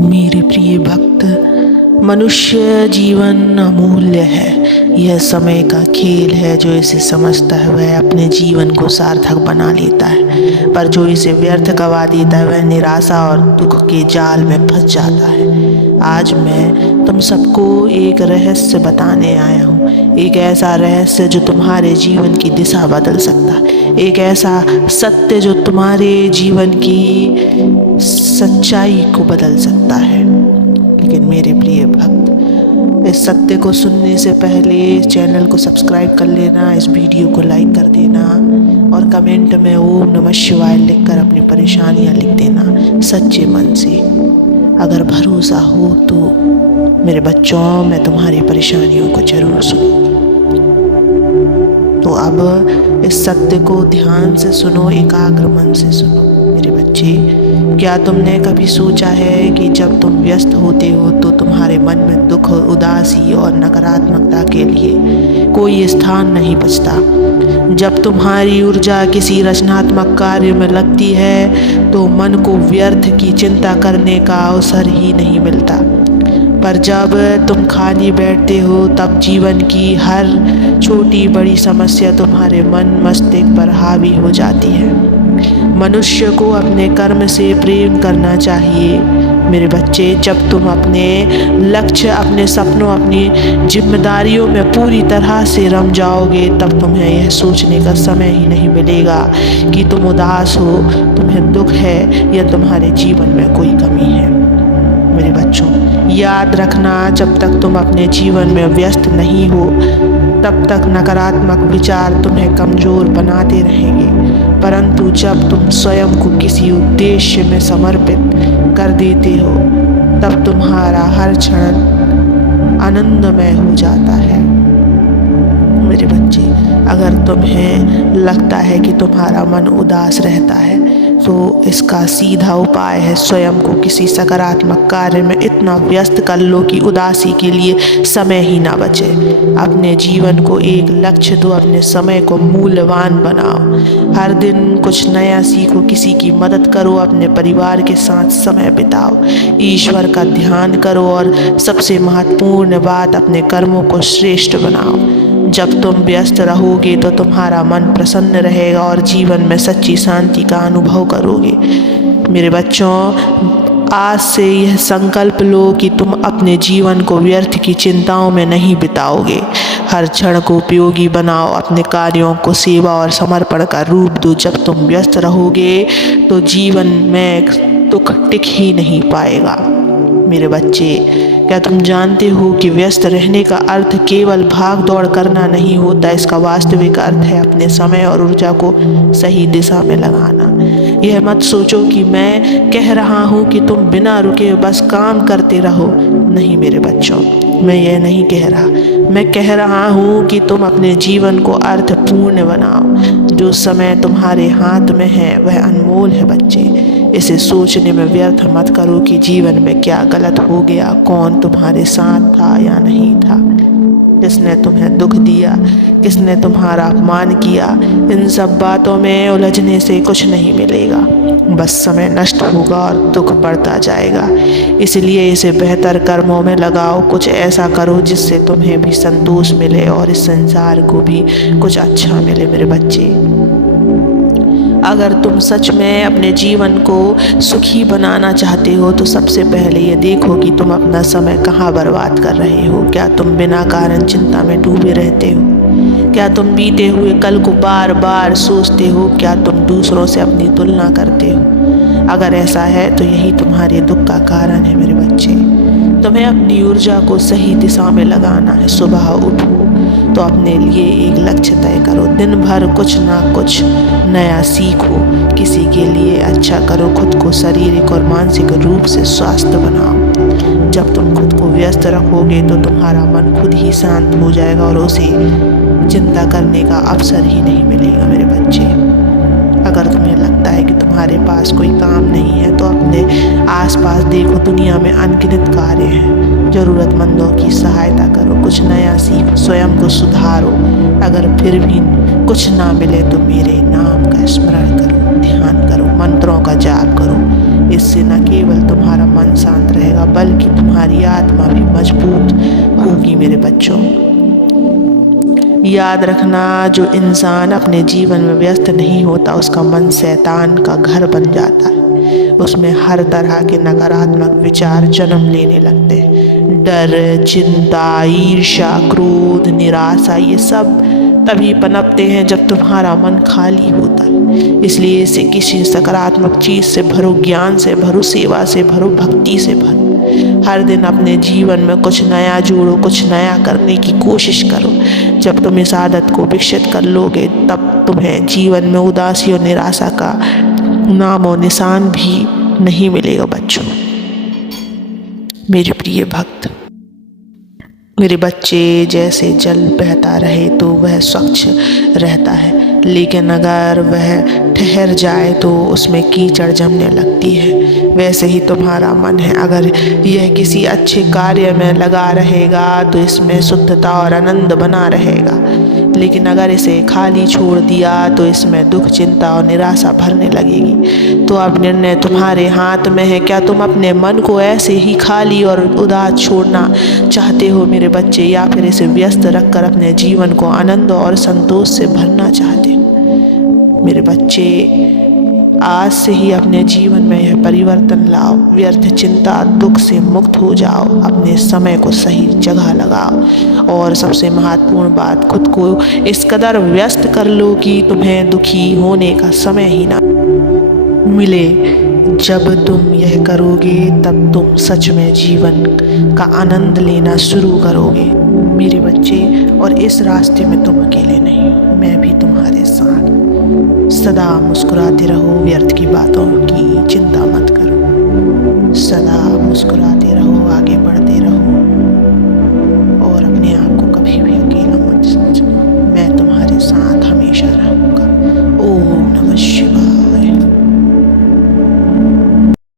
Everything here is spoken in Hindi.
मेरे प्रिय भक्त, मनुष्य जीवन अमूल्य है। यह समय का खेल है। जो इसे समझता है वह अपने जीवन को सार्थक बना लेता है, पर जो इसे व्यर्थ गवा देता है वह निराशा और दुख के जाल में फंस जाता है। आज मैं तुम सबको एक रहस्य बताने आया हूँ, एक ऐसा रहस्य जो तुम्हारे जीवन की दिशा बदल सकता है, एक ऐसा सत्य जो तुम्हारे जीवन की सच्चाई को बदल सकता है। लेकिन मेरे प्रिय भक्त, इस सत्य को सुनने से पहले इस चैनल को सब्सक्राइब कर लेना, इस वीडियो को लाइक कर देना और कमेंट में ओम नमः शिवाय लिखकर अपनी परेशानियां लिख देना सच्चे मन से। अगर भरोसा हो तो मेरे बच्चों, मैं तुम्हारी परेशानियों को जरूर सुनूं। तो अब इस सत्य को ध्यान से सुनो, एकाग्र मन से सुनो। मेरे बच्चे, क्या तुमने कभी सोचा है कि जब तुम व्यस्त होते हो तो तुम्हारे मन में दुख, उदासी और नकारात्मकता के लिए कोई स्थान नहीं बचता? जब तुम्हारी ऊर्जा किसी रचनात्मक कार्य में लगती है तो मन को व्यर्थ की चिंता करने का अवसर ही नहीं मिलता। पर जब तुम खाली बैठते हो तब जीवन की हर छोटी बड़ी समस्या तुम्हारे मन मस्तिष्क पर हावी हो जाती है। मनुष्य को अपने कर्म से प्रेम करना चाहिए। मेरे बच्चे, जब तुम अपने लक्ष्य, अपने सपनों, अपनी जिम्मेदारियों में पूरी तरह से रम जाओगे तब तुम्हें यह सोचने का समय ही नहीं मिलेगा कि तुम उदास हो, तुम्हें दुख है या तुम्हारे जीवन में कोई कमी है। मेरे बच्चों, याद रखना, जब तक तुम अपने जीवन में व्यस्त नहीं हो तब तक नकारात्मक विचार तुम्हें कमज़ोर बनाते रहेंगे। परंतु जब तुम स्वयं को किसी उद्देश्य में समर्पित कर देते हो तब तुम्हारा हर क्षण आनंदमय हो जाता है। मेरे बच्चे, अगर तुम्हें लगता है कि तुम्हारा मन उदास रहता है तो इसका सीधा उपाय है स्वयं को किसी सकारात्मक कार्य में इतना व्यस्त कर लो कि उदासी के लिए समय ही ना बचे। अपने जीवन को एक लक्ष्य दो, अपने समय को मूल्यवान बनाओ, हर दिन कुछ नया सीखो, किसी की मदद करो, अपने परिवार के साथ समय बिताओ, ईश्वर का ध्यान करो और सबसे महत्वपूर्ण बात, अपने कर्मों को श्रेष्ठ बनाओ। जब तुम व्यस्त रहोगे तो तुम्हारा मन प्रसन्न रहेगा और जीवन में सच्ची शांति का अनुभव करोगे। मेरे बच्चों, आज से यह संकल्प लो कि तुम अपने जीवन को व्यर्थ की चिंताओं में नहीं बिताओगे। हर क्षण को उपयोगी बनाओ, अपने कार्यों को सेवा और समर्पण का रूप दो। जब तुम व्यस्त रहोगे तो जीवन में दुख टिक ही नहीं पाएगा। मेरे बच्चे, क्या तुम जानते हो कि व्यस्त रहने का अर्थ केवल भाग दौड़ करना नहीं होता? इसका वास्तविक अर्थ है अपने समय और ऊर्जा को सही दिशा में लगाना। यह मत सोचो कि मैं कह रहा हूँ कि तुम बिना रुके बस काम करते रहो। नहीं मेरे बच्चों, मैं यह नहीं कह रहा। मैं कह रहा हूँ कि तुम अपने जीवन को अर्थपूर्ण बनाओ। जो समय तुम्हारे हाथ में है वह अनमोल है बच्चे। इसे सोचने में व्यर्थ मत करो कि जीवन में क्या गलत हो गया, कौन तुम्हारे साथ था या नहीं था, किसने तुम्हें दुख दिया, किसने तुम्हारा अपमान किया। इन सब बातों में उलझने से कुछ नहीं मिलेगा, बस समय नष्ट होगा और दुख बढ़ता जाएगा। इसलिए इसे बेहतर कर्मों में लगाओ, कुछ ऐसा करो जिससे तुम्हें भी संतोष मिले और इस संसार को भी कुछ अच्छा मिले। मेरे बच्चे, अगर तुम सच में अपने जीवन को सुखी बनाना चाहते हो तो सबसे पहले ये देखो कि तुम अपना समय कहाँ बर्बाद कर रहे हो। क्या तुम बिना कारण चिंता में डूबे रहते हो? क्या तुम बीते हुए कल को बार बार सोचते हो? क्या तुम दूसरों से अपनी तुलना करते हो? अगर ऐसा है तो यही तुम्हारे दुख का कारण है। मेरे बच्चे, तुम्हें अपनी ऊर्जा को सही दिशा में लगाना है। सुबह उठो तो अपने लिए एक लक्ष्य तय करो, दिन भर कुछ ना कुछ नया सीखो, किसी के लिए अच्छा करो, खुद को शारीरिक और मानसिक रूप से स्वस्थ बनाओ। जब तुम खुद को व्यस्त रखोगे तो तुम्हारा मन खुद ही शांत हो जाएगा और उसे चिंता करने का अवसर ही नहीं मिलेगा। मेरे बच्चे, अगर तुम्हें लगता है कि तुम्हारे पास कोई काम नहीं है तो अपने आसपास देखो, दुनिया में अनगिनत कार्य हैं। ज़रूरतमंदों की सहायता करो, कुछ नया सीखो, स्वयं को सुधारो। अगर फिर भी कुछ ना मिले तो मेरे नाम का स्मरण करो, ध्यान करो, मंत्रों का जाप करो। इससे न केवल तुम्हारा मन शांत रहेगा आत्मा भी मजबूत होगी। मेरे बच्चों, याद रखना, जो इंसान अपने जीवन में व्यस्त नहीं होता उसका मन शैतान का घर बन जाता है। उसमें हर तरह के नकारात्मक विचार जन्म लेने लगते हैं। डर, चिंता, ईर्ष्या, क्रोध, निराशा, ये सब तभी पनपते हैं जब तुम्हारा मन खाली होता है। इसलिए इसे किसी सकारात्मक चीज़ से भरो, ज्ञान से भरो, सेवा से भरो, भक्ति से भरो। हर दिन अपने जीवन में कुछ नया जोड़ो, कुछ नया करने की कोशिश करो। जब तुम इस आदत को विकसित कर लोगे तब तुम्हें जीवन में उदासी और निराशा का नाम और निशान भी नहीं मिलेगा। बच्चों, मेरे प्रिय भक्त, मेरे बच्चे, जैसे जल बहता रहे तो वह स्वच्छ रहता है, लेकिन अगर वह ठहर जाए तो उसमें कीचड़ जमने लगती है। वैसे ही तुम्हारा मन है, अगर यह किसी अच्छे कार्य में लगा रहेगा तो इसमें शुद्धता और आनंद बना रहेगा, लेकिन अगर इसे खाली छोड़ दिया तो इसमें दुख, चिंता और निराशा भरने लगेगी। तो अब निर्णय तुम्हारे हाथ में है। क्या तुम अपने मन को ऐसे ही खाली और उदास छोड़ना चाहते हो मेरे बच्चे, या फिर इसे व्यस्त रखकर अपने जीवन को आनंद और संतोष से भरना चाहते हो? मेरे बच्चे, आज से ही अपने जीवन में यह परिवर्तन लाओ। व्यर्थ चिंता, दुख से मुक्त हो जाओ। अपने समय को सही जगह लगाओ और सबसे महत्वपूर्ण बात, खुद को इस कदर व्यस्त कर लो कि तुम्हें दुखी होने का समय ही ना मिले। जब तुम यह करोगे तब तुम सच में जीवन का आनंद लेना शुरू करोगे मेरे बच्चे। और इस रास्ते में तुम अकेले नहीं, मैं भी तुम्हारे साथ। सदा मुस्कुराते रहो, व्यर्थ की बातों की चिंता मत करो। सदा मुस्कुराते रहो, आगे बढ़ते रहो।